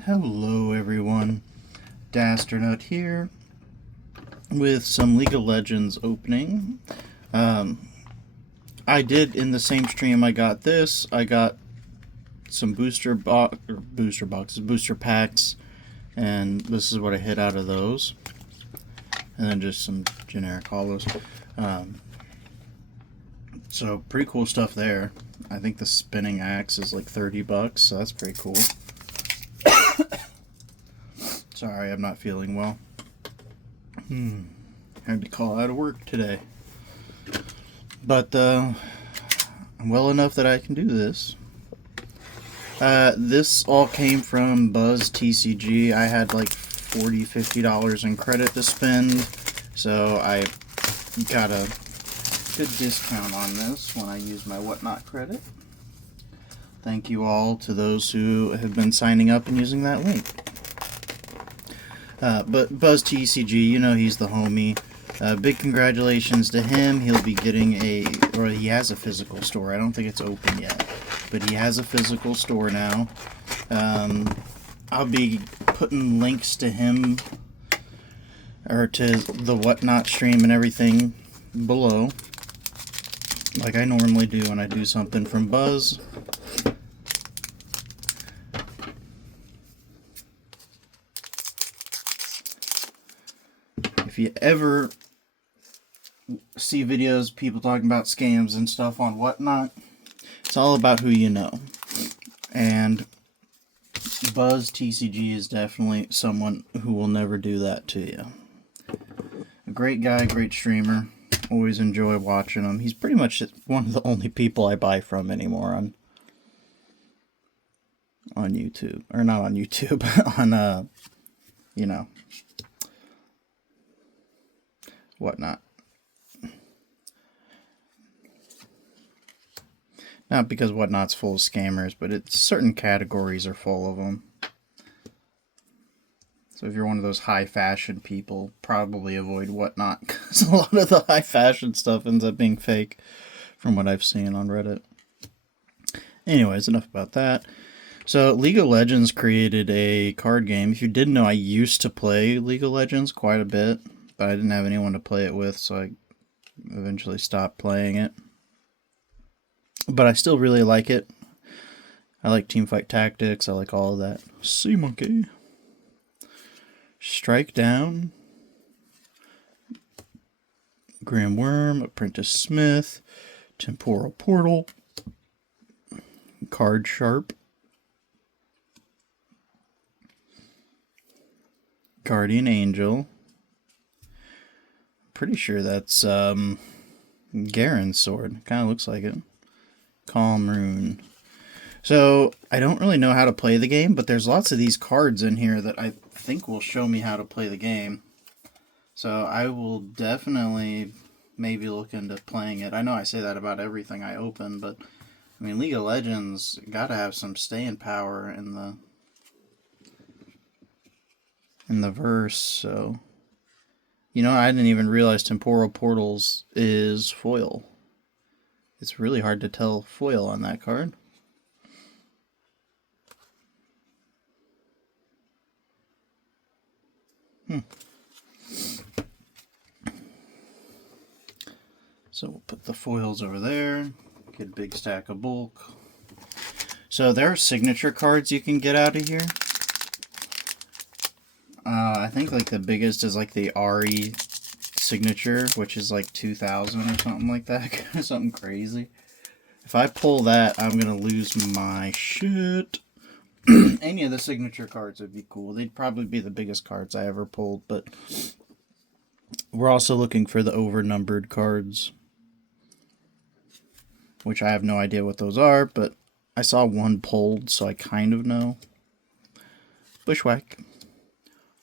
Hello everyone, Dasternut here with some League of Legends opening. I did in the same stream I got this. I got some booster boxes, booster packs, and this is what I hit out of those. And then just some generic hollows. So pretty cool stuff there. I think the spinning axe is like $30, so that's pretty cool. Sorry, I'm not feeling well. Had to call out of work today. But I'm well enough that I can do this. This all came from BuzzTcg. I had like $40, $50 in credit to spend, so I got a good discount on this when I use my Whatnot credit. Thank you all to those who have been signing up and using that link. But BuzzTcg, you know he's the homie. Big congratulations to him. He'll be getting he has a physical store. I don't think it's open yet, but he has a physical store now. I'll be putting links to him or to the Whatnot stream and everything below, like I normally do when I do something from Buzz. If you ever see videos, people talking about scams and stuff on Whatnot, it's all about who you know. And BuzzTcg is definitely someone who will never do that to you. A great guy, great streamer. Always enjoy watching him. He's pretty much one of the only people I buy from anymore on YouTube. Or not on YouTube, on, you know, Whatnot. Not because Whatnot's full of scammers, but it's certain categories are full of them. So if you're one of those high fashion people, probably avoid Whatnot, because a lot of the high fashion stuff ends up being fake, from what I've seen on Reddit. Anyways, enough about that. So League of Legends created a card game. If you didn't know, I used to play League of Legends quite a bit, but I didn't have anyone to play it with, so I eventually stopped playing it. But I still really like it. I like teamfight tactics. I like all of that. Sea Monkey. Strike Down. Grim Worm. Apprentice Smith. Temporal Portal. Card Sharp. Guardian Angel. Pretty sure that's Garen's sword. Kind of looks like it. Calm Rune. So, I don't really know how to play the game, but there's lots of these cards in here that I think will show me how to play the game. So, I will definitely maybe look into playing it. I know I say that about everything I open, but, I mean, League of Legends gotta have some staying power in the verse, so... You know, I didn't even realize Temporal Portals is foil. It's really hard to tell foil on that card. So we'll put the foils over there. Get a big stack of bulk. So there are signature cards you can get out of here. I think like the biggest is like the Ari signature, which is like 2,000 or something like that. Something crazy. If I pull that, I'm gonna lose my shit. Any of the signature cards would be cool. They'd probably be the biggest cards I ever pulled, but we're also looking for the overnumbered cards, which I have no idea what those are, but I saw one pulled, so I kind of know. Bushwhack.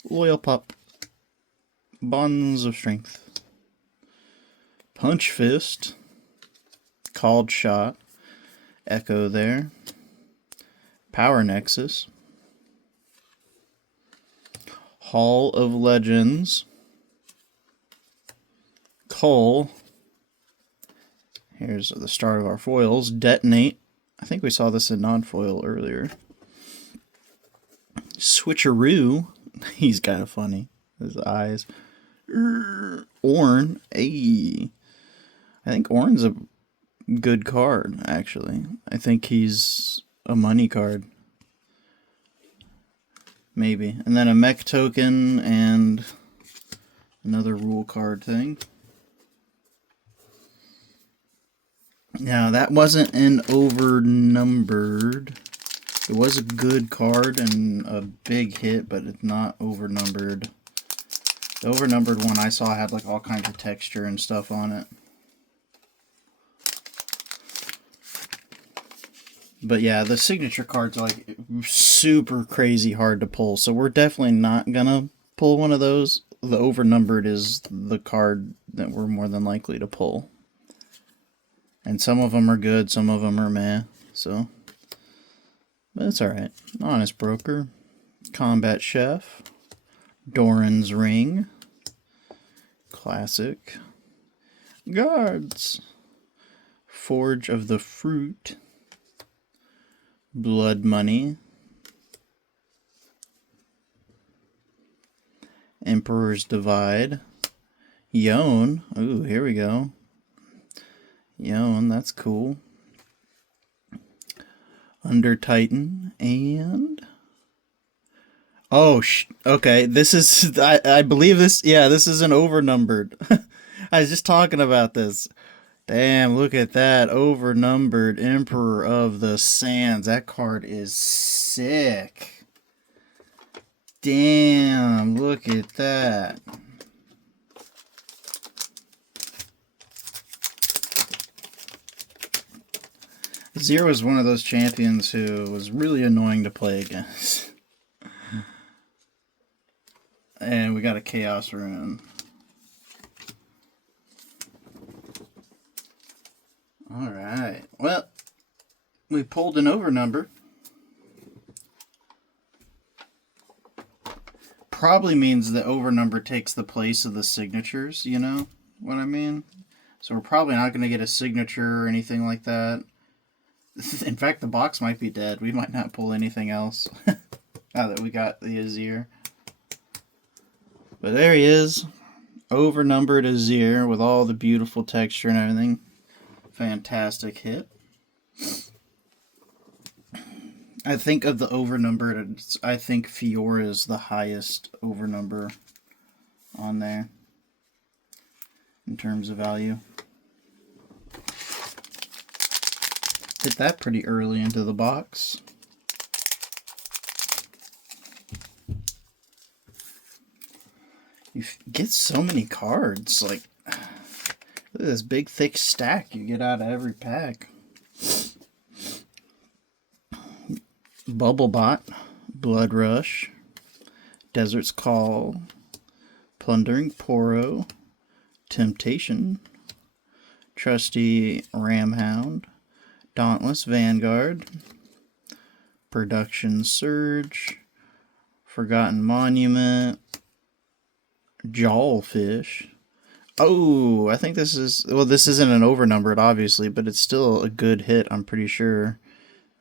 Loyal Pup. Bonds of Strength. Punch Fist. Called Shot. Echo there. Power Nexus. Hall of Legends. Cull. Here's the start of our foils. Detonate. I think we saw this in non-foil earlier. Switcheroo. He's kind of funny. His eyes. Orn. Ay. I think Orn's a good card, actually. I think he's a money card. Maybe. And then a mech token and another rule card thing. Now, that wasn't an overnumbered. It was a good card and a big hit, but it's not overnumbered. The overnumbered one I saw had like all kinds of texture and stuff on it. But yeah, the signature cards are like super crazy hard to pull, so we're definitely not gonna pull one of those. The overnumbered is the card that we're more than likely to pull. And some of them are good, some of them are meh, so. But it's alright. Honest Broker. Combat Chef. Doran's Ring. Classic. Guards. Forge of the Fruit. Blood Money. Emperor's Divide. Yone. Ooh, here we go. Yone, that's cool. Under Titan and okay, this is I believe this, yeah, this is an overnumbered. I was just talking about this. Damn, look at that overnumbered Emperor of the Sands. That card is sick. Damn, look at that. Zero is one of those champions who was really annoying to play against. And we got a Chaos Rune. Alright, well, we pulled an overnumber. Probably means the overnumber takes the place of the signatures, you know what I mean? So we're probably not going to get a signature or anything like that. In fact, the box might be dead. We might not pull anything else now that we got the Azir. But there he is. Overnumbered Azir with all the beautiful texture and everything. Fantastic hit. I think of the overnumbered, I think Fiora is the highest overnumber on there in terms of value. Hit that pretty early into the box. You get so many cards. Like, look at this big thick stack you get out of every pack. Bubblebot, Blood Rush, Desert's Call, Plundering Poro, Temptation, Trusty Ramhound, Dauntless Vanguard, Production Surge, Forgotten Monument, Jawlfish. Oh, I think this is, well, this isn't an overnumbered, obviously, but it's still a good hit, I'm pretty sure.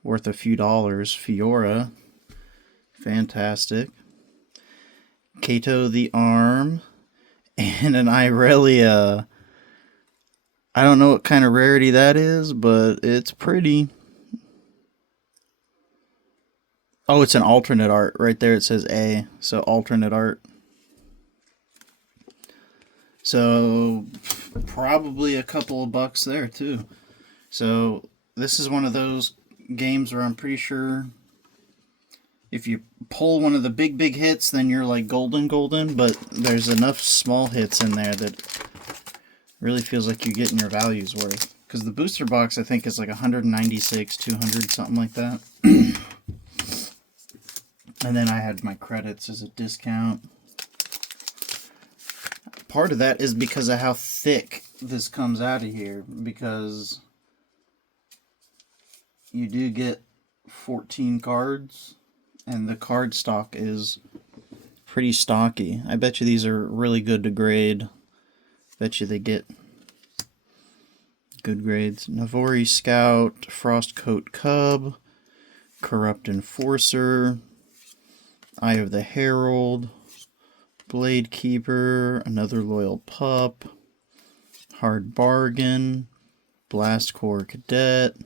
Worth a few dollars. Fiora. Fantastic. Kato the Arm. And an Irelia. I don't know what kind of rarity that is, but it's pretty. Oh, it's an alternate art. Right there it says A. So alternate art. So probably a couple of bucks there too. So this is one of those games where I'm pretty sure if you pull one of the big hits, then you're like golden, but there's enough small hits in there that really feels like you're getting your value's worth. Because the booster box, I think, is like 196, 200, something like that. And then I had my credits as a discount. Part of that is because of how thick this comes out of here, because you do get 14 cards, and the card stock is pretty stocky. I bet you these are really good to grade. Bet you they get good grades. Navori Scout, Frostcoat Cub, Corrupt Enforcer, Eye of the Herald, Blade Keeper, Another Loyal Pup, Hard Bargain, Blast Corps Cadet,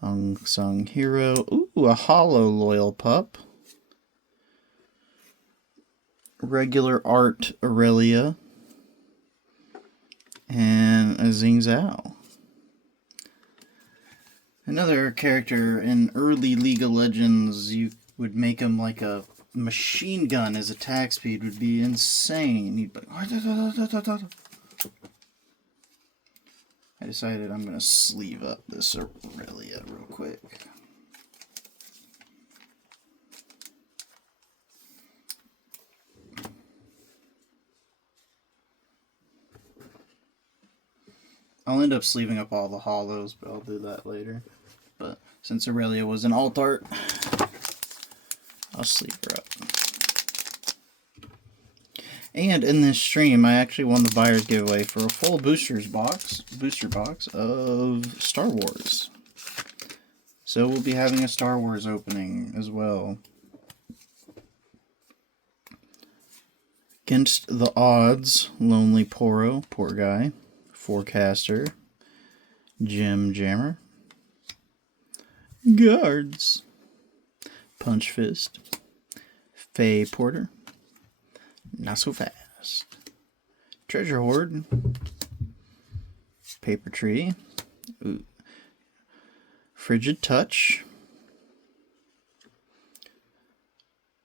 Unsung Hero, ooh, a Hollow Loyal Pup, Regular Art Aurelia, and a Zing Zhao. Another character in early League of Legends, you would make him like a machine gun. His attack speed would be insane. He'd be like, I decided I'm going to sleeve up this Aurelia real quick. I'll end up sleeving up all the hollows, but I'll do that later. But since Aurelia was an alt art, I'll sleeve her up. And in this stream, I actually won the buyer's giveaway for a full booster box of Star Wars. So we'll be having a Star Wars opening as well. Against the odds, Lonely Poro, poor guy. Forecaster, Gem Jammer, Guards, Punch Fist, Faye Porter, Not So Fast, Treasure Hoard, Paper Tree, ooh, Frigid Touch,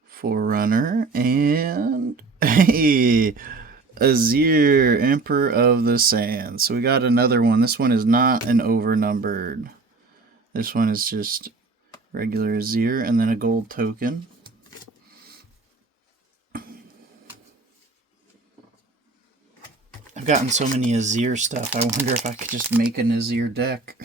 Forerunner, and hey, Azir, Emperor of the Sand. So we got another one. This one is not an overnumbered. This one is just regular Azir and then a gold token. I've gotten so many Azir stuff, I wonder if I could just make an Azir deck.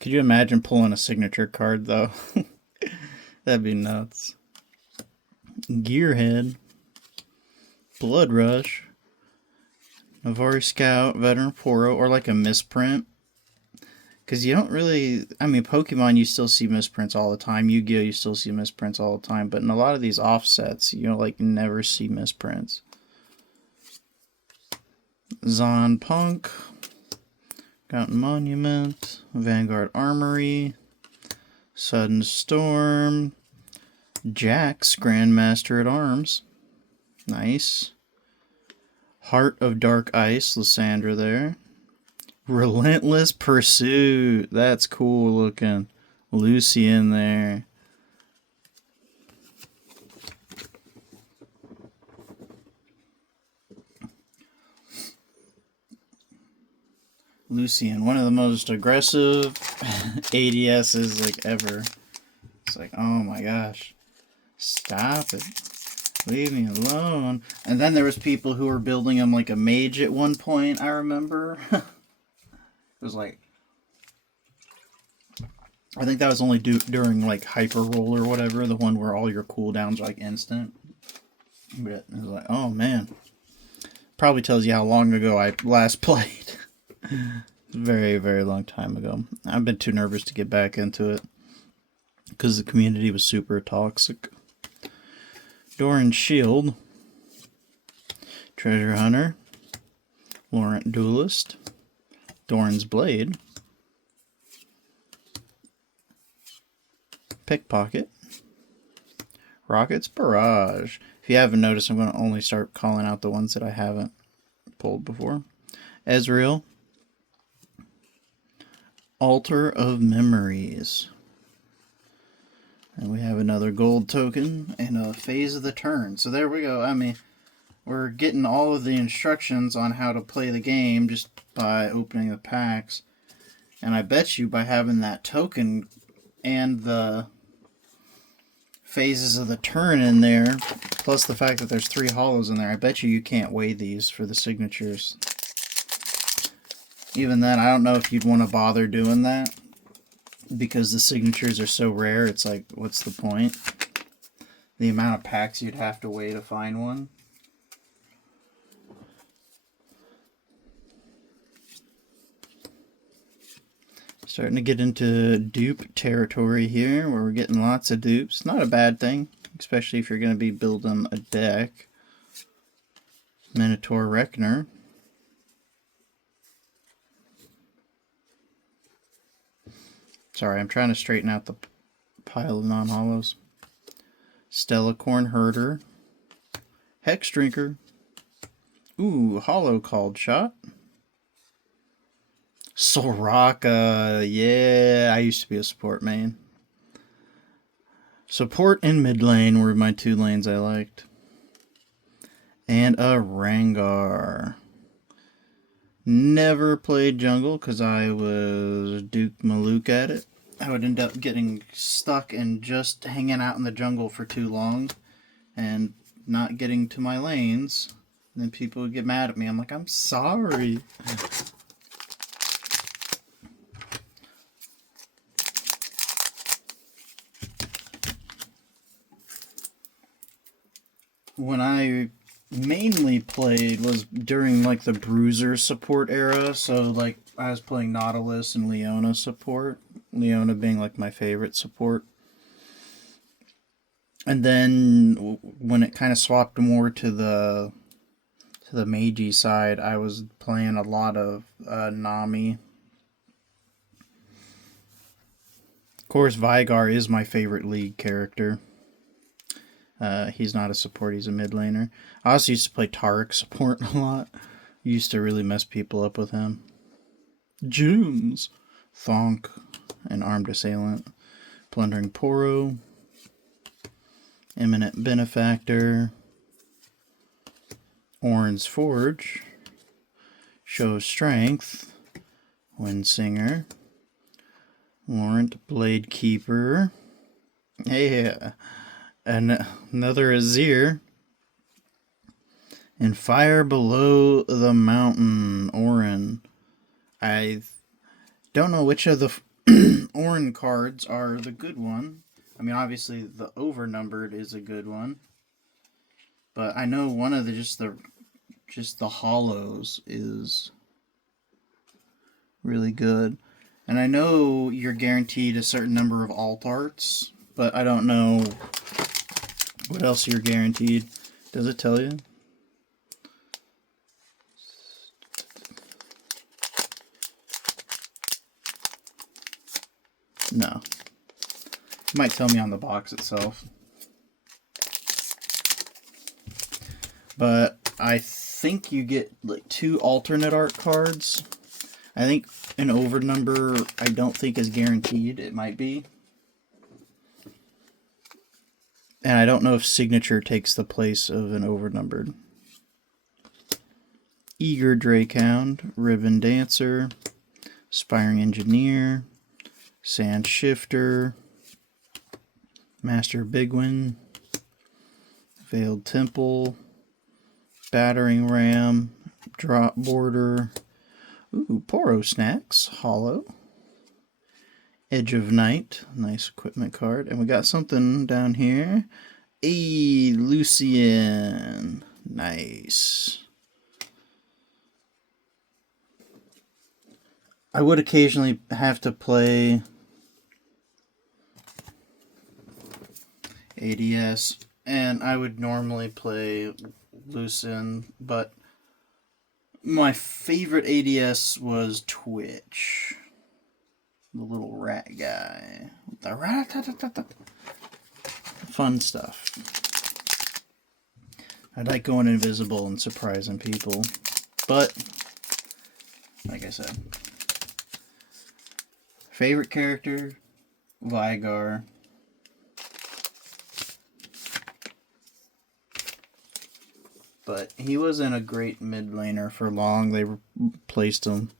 Could you imagine pulling a signature card, though? That'd be nuts. Gearhead, Blood Rush, Navari Scout, Veteran Poro, or like a misprint. Because you don't really... I mean, Pokemon, you still see misprints all the time. Yu-Gi-Oh, you still see misprints all the time. But in a lot of these offsets, you like, never see misprints. Zon Punk, Mountain Monument, Vanguard Armory, Sudden Storm, Jax, Grandmaster at Arms, nice. Heart of Dark Ice, Lysandra there. Relentless Pursuit, that's cool looking. Lucy in there. Lucian, one of the most aggressive ADSs like ever. It's like, oh my gosh, stop it, leave me alone. And then there was people who were building him like a mage at one point, I remember. It was like, I think that was only during like Hyper Roll or whatever, the one where all your cooldowns are like instant. But it was like, oh man, probably tells you how long ago I last played. Very, very long time ago. I've been too nervous to get back into it because the community was super toxic. Doran's Shield, Treasure Hunter, Laurent Duelist, Doran's Blade, Pickpocket, Rocket's Barrage. If you haven't noticed, I'm going to only start calling out the ones that I haven't pulled before. Ezreal, Altar of Memories. And we have another gold token and a phase of the turn. So there we go. I mean, we're getting all of the instructions on how to play the game just by opening the packs. And I bet you by having that token and the phases of the turn in there, plus the fact that there's 3 hollows in there, I bet you can't weigh these for the signatures. Even then, I don't know if you'd want to bother doing that, because the signatures are so rare. It's like, what's the point? The amount of packs you'd have to weigh to find one. Starting to get into dupe territory here, where we're getting lots of dupes. Not a bad thing, especially if you're going to be building a deck. Minotaur Reckoner. Sorry, I'm trying to straighten out the pile of non-hollows. Stellacorn Herder. Hex Drinker. Ooh, Hollow Called Shot. Soraka. Yeah, I used to be a support main. Support and mid lane were my two lanes I liked. And a Rangar. Never played jungle because I was Duke Malouk at it. I would end up getting stuck and just hanging out in the jungle for too long and not getting to my lanes. And then people would get mad at me. I'm like, I'm sorry. When I mainly played was during like the Bruiser support era, so like I was playing Nautilus and Leona support, Leona being like my favorite support. And then when it kind of swapped more to the Meiji side, I was playing a lot of Nami. Of course, Vigar is my favorite League character. He's not a support, he's a mid laner. I also used to play Taric support a lot. Used to really mess people up with him. Junes, Thonk, and Armed Assailant. Plundering Poro. Eminent Benefactor. Orin's Forge. Show Strength. Windsinger. Laurent Blade Keeper. Yeah. And another Azir. And Fire Below the Mountain, Orin. I don't know which of the Orin cards are the good one. I mean, obviously the overnumbered is a good one. But I know one of the just the hollows is really good. And I know you're guaranteed a certain number of alt arts, but I don't know what else you're guaranteed. Does it tell you? No. It might tell me on the box itself. But I think you get like 2 alternate art cards. I think an overnumber I don't think is guaranteed. It might be. And I don't know if signature takes the place of an overnumbered. Eager Drakehound, Ribbon Dancer, Aspiring Engineer, Sand Shifter, Master Bigwin, Veiled Temple, Battering Ram, Drop Border, ooh, Poro Snacks, Hollow, Edge of Night, nice equipment card, and we got something down here, a Lucian, nice. I would occasionally have to play ADS, and I would normally play Lucian, but my favorite ADS was Twitch. The little rat guy. The rat. Fun stuff. I like going invisible and surprising people, but like I said, favorite character, Vigar. But he wasn't a great mid laner for long. They replaced him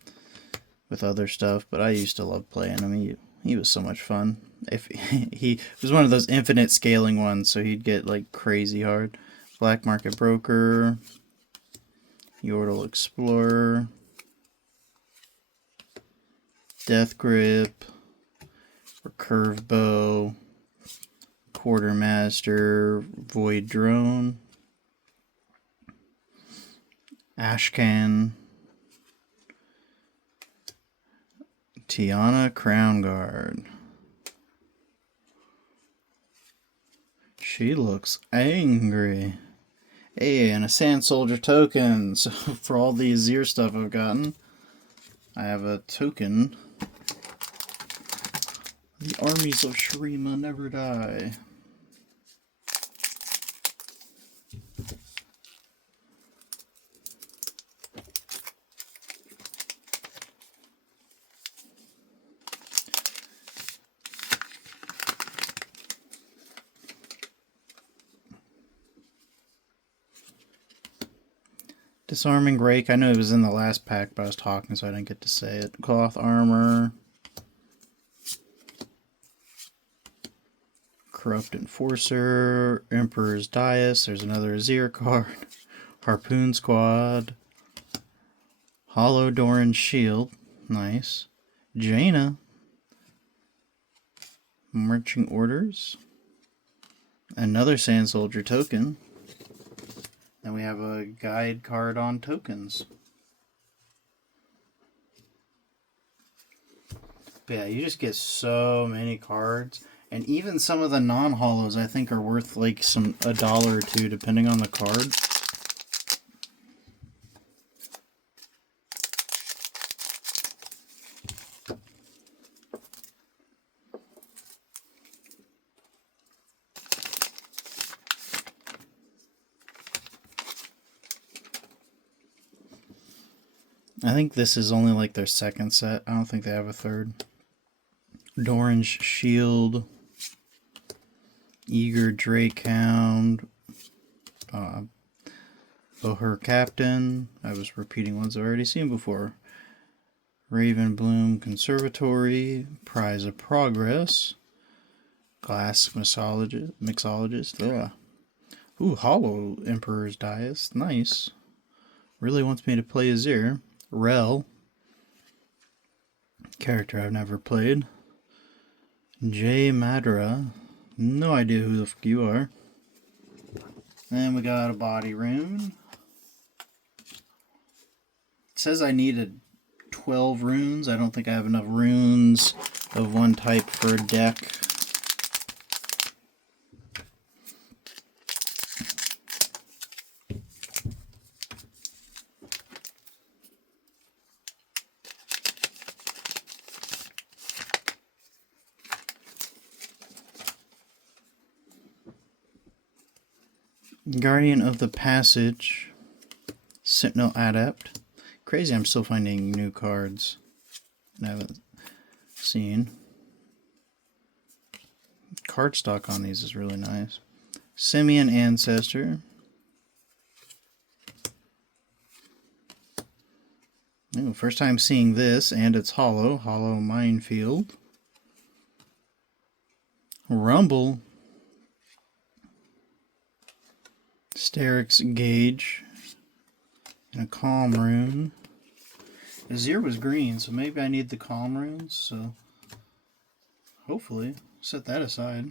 with other stuff, but I used to love playing him. He was so much fun. If he was one of those infinite scaling ones, so he'd get like crazy hard. Black Market Broker, Yordle Explorer, Death Grip, Recurve Bow, Quartermaster, Void Drone, Ashcan, Tiana Crown Guard. She looks angry. Hey, and a Sand Soldier token. So for all the Azir stuff I've gotten, I have a token. The armies of Shurima never die. Disarming Rake. I know it was in the last pack, but I was talking, so I didn't get to say it. Cloth Armor. Corrupt Enforcer. Emperor's Dais. There's another Azir card. Harpoon Squad. Hollow Doran Shield. Nice. Jaina. Marching Orders. Another Sand Soldier token. And we have a guide card on tokens. But yeah, you just get so many cards. And even some of the non-holos I think are worth like $1 or $2 depending on the card. I think this is only like their second set. I don't think they have a third. Doran's Shield. Eager Drakehound. Boher Captain. I was repeating ones I've already seen before. Raven Bloom Conservatory. Prize of Progress. Glass Mixologist. Yeah. Ooh, Hollow Emperor's Dais. Nice. Really wants me to play Azir. Rel. Character I've never played. J Madra. No idea who the fuck you are. And we got a body rune. It says I needed 12 runes. I don't think I have enough runes of one type for a deck. Guardian of the Passage, Sentinel Adept. Crazy, I'm still finding new cards I haven't seen. Cardstock on these is really nice. Simian Ancestor. Ooh, first time seeing this, and it's hollow. Hollow Minefield. Rumble. Sterix Gauge, and a Calm Rune. Azir was green, so maybe I need the Calm Runes, so hopefully set that aside.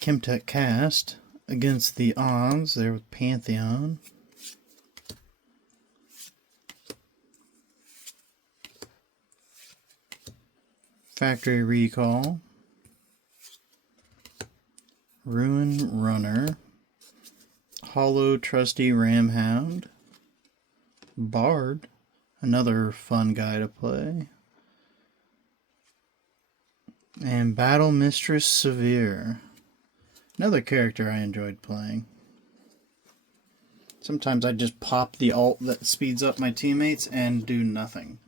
Chemtech Cast against the odds there with Pantheon. Factory Recall. Ruin Runner. Hollow Trusty Ramhound. Bard. Another fun guy to play. And Battle Mistress Severe. Another character I enjoyed playing. Sometimes I just pop the ult that speeds up my teammates and do nothing.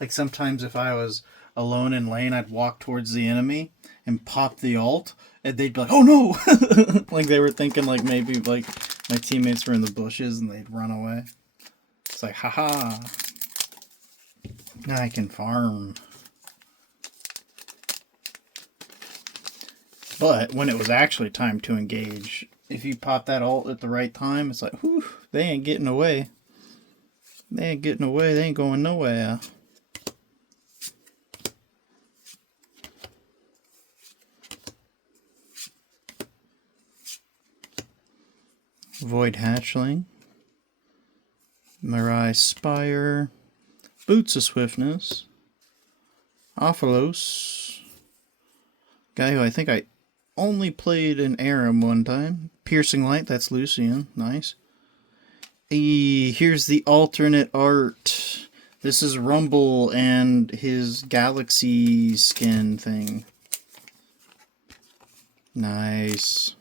Like sometimes if I was alone in lane, I'd walk towards the enemy and pop the ult, and they'd be like, "Oh no!" Like they were thinking like maybe like my teammates were in the bushes and they'd run away. It's like, haha. Now I can farm. But when it was actually time to engage, if you pop that ult at the right time, it's like, whew, they ain't getting away. They ain't getting away. They ain't going nowhere. Void Hatchling. Mirai Spire. Boots of Swiftness. Ophalos. Guy who I think I only played in Aram one time. Piercing Light, that's Lucian. Nice. Here's the alternate art. This is Rumble and his Galaxy skin thing. Nice.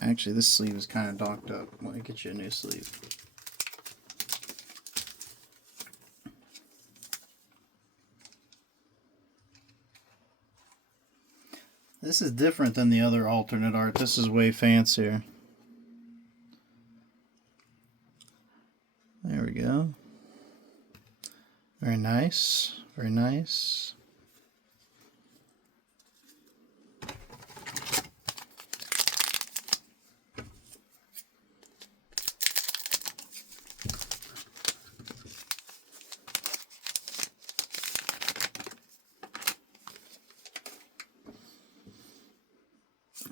Actually, this sleeve is kind of docked up. Let me get you a new sleeve. This is different than the other alternate art. This is way fancier. There we go. Very nice. Very nice.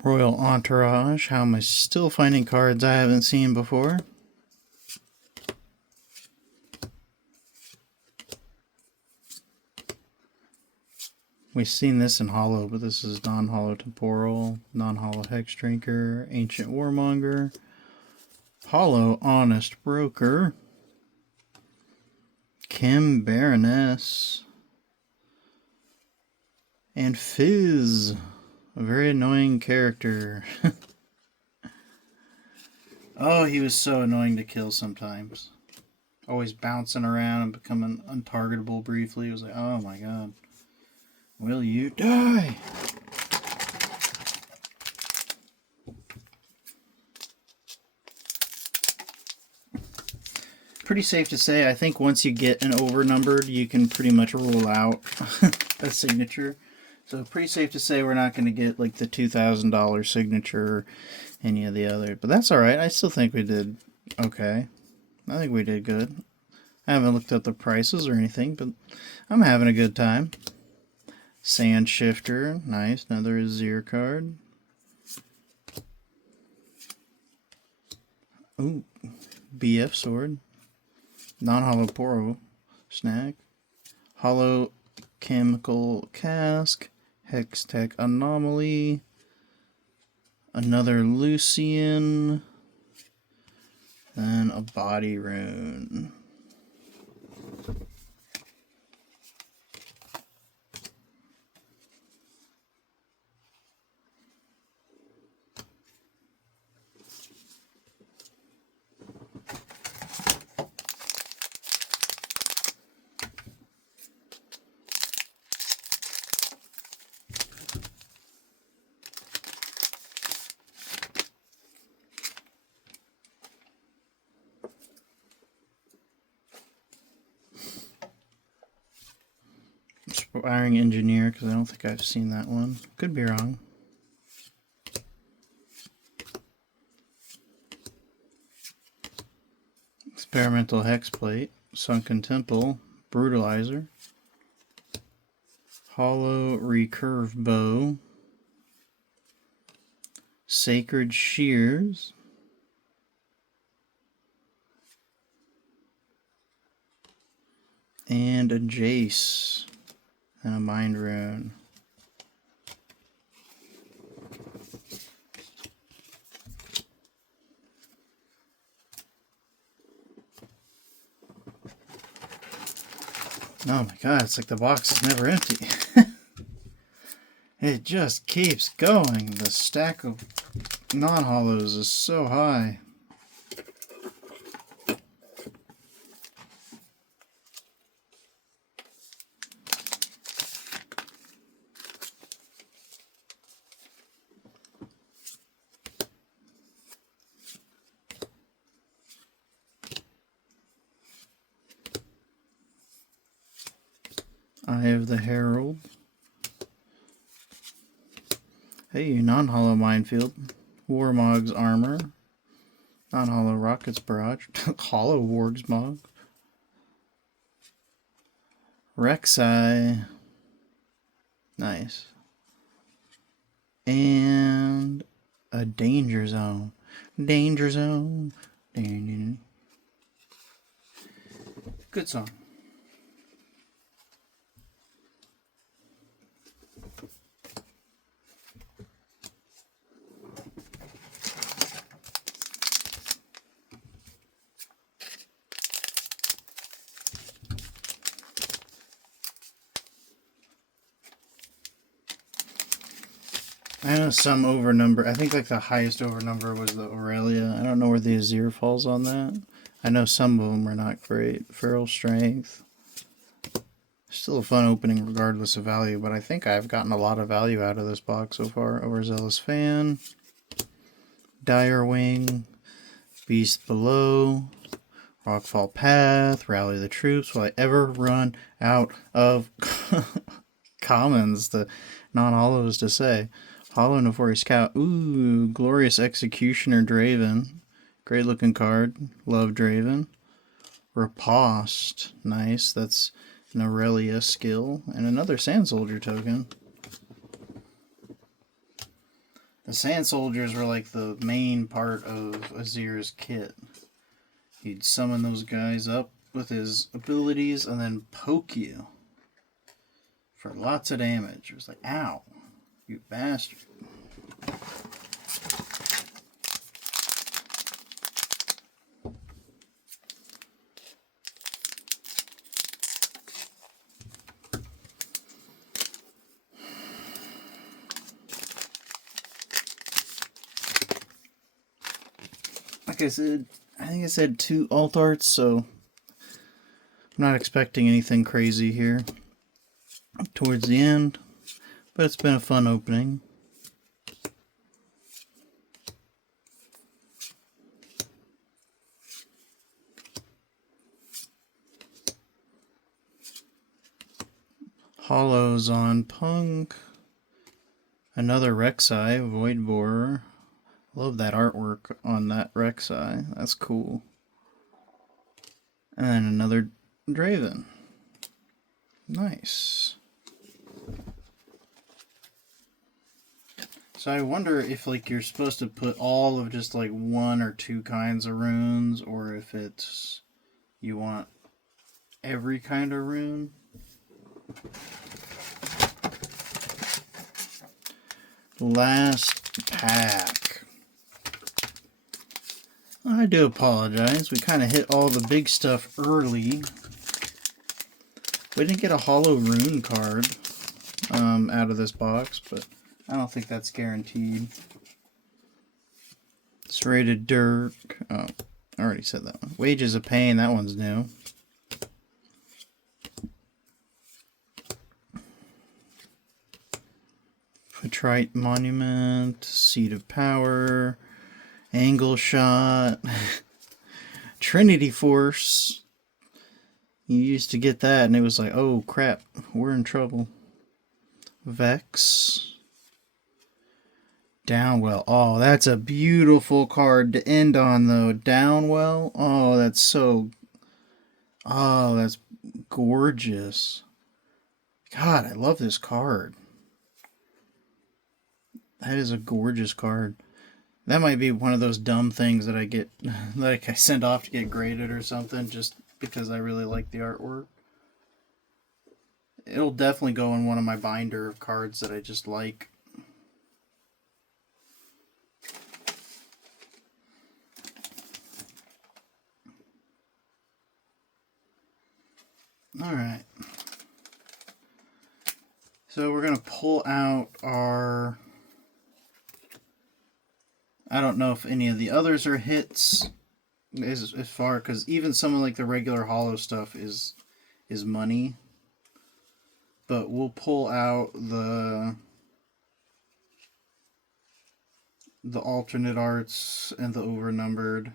Royal Entourage. How am I still finding cards I haven't seen before? We've seen this in Hollow, but this is non-Hollow Temporal, non-Hollow Hex Drinker, Ancient Warmonger, Hollow Honest Broker, Kim Baroness, and Fizz. A very annoying character. Oh, he was so annoying to kill sometimes. Always bouncing around and becoming untargetable briefly. It was like, oh my god. Will you die? Pretty safe to say, I think once you get an overnumbered, you can pretty much rule out a signature. So pretty safe to say we're not going to get like the $2,000 signature or any of the other. But that's alright. I still think we did okay. I think we did good. I haven't looked at the prices or anything, but I'm having a good time. Sand Shifter. Nice. Another Azir card. Ooh. BF Sword. Non-Hollow Poro. Snack. Hollow Chemical Cask. Hextech Anomaly, another Lucian, and a Body Rune. Aspiring Engineer, because I don't think I've seen that one. Could be wrong. Experimental Hexplate, Sunken Temple, Brutalizer, Hollow Recurve Bow, Sacred Shears, and a Jace, and a Mind Rune. Oh my god, it's like the box is never empty. It just keeps going. The stack of non-hollows is so high. Eye of the Herald, Hey, non-hollow Minefield. Warmog's Armor. Non-hollow Rocket's Barrage. Hollow Warg's Mog. Rek'Sai. Nice. And a Danger Zone. Danger Zone. Good song. I know some over number. I think like the highest over number was the Aurelia. I don't know where the Azir falls on that. I know some of them are not great. Feral Strength. Still a fun opening regardless of value, but I think I've gotten a lot of value out of this box so far. Overzealous Fan. Dire Wing. Beast Below. Rockfall Path. Rally the Troops. Will I ever run out of commons, the non-hollows to say? Hollow Nefori Scout. Ooh, Glorious Executioner Draven. Great looking card. Love Draven. Riposte. Nice. That's an Aurelia skill. And another Sand Soldier token. The Sand Soldiers were like the main part of Azir's kit. He'd summon those guys up with his abilities and then poke you for lots of damage. It was like, ow. You bastard. Like I said, I think I said 2 alt arts, so I'm not expecting anything crazy here towards the end. But it's been a fun opening. Hollows on Punk. Another Rek'Sai, Void Borer. Love that artwork on that Rek'Sai. That's cool. And then another Draven. Nice. So I wonder if like you're supposed to put all of just like 1 or 2 kinds of runes, or if it's you want every kind of rune. Last pack. I do apologize. We kind of hit all the big stuff early. We didn't get a hollow rune card out of this box, but I don't think that's guaranteed. Serrated Dirk. Oh, I already said that one. Wages of Pain. That one's new. Petrite Monument. Seat of Power. Angle Shot. Trinity Force. You used to get that and it was like, oh crap, we're in trouble. Vex. Downwell. Oh, that's a beautiful card to end on, though. Downwell. Oh, that's so... Oh, that's gorgeous. God, I love this card. That is a gorgeous card. That might be one of those dumb things that I get, like I send off to get graded or something, just because I really like the artwork. It'll definitely go in one of my binder of cards that I just like. Alright. So we're going to pull out our... I don't know if any of the others are hits as far, because even some of like the regular hollow stuff is money. But we'll pull out the alternate arts and the overnumbered.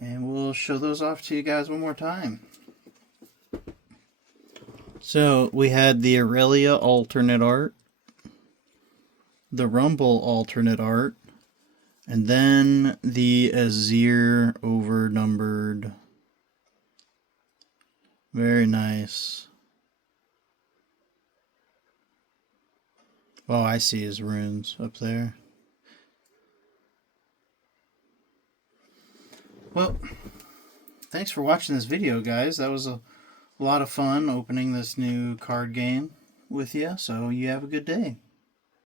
And we'll show those off to you guys one more time. So we had the Aurelia alternate art, the Rumble alternate art, and then the Azir overnumbered. Very nice. Oh, I see his runes up there. Well, thanks for watching this video, guys. That was a lot of fun opening this new card game with you, so you have a good day.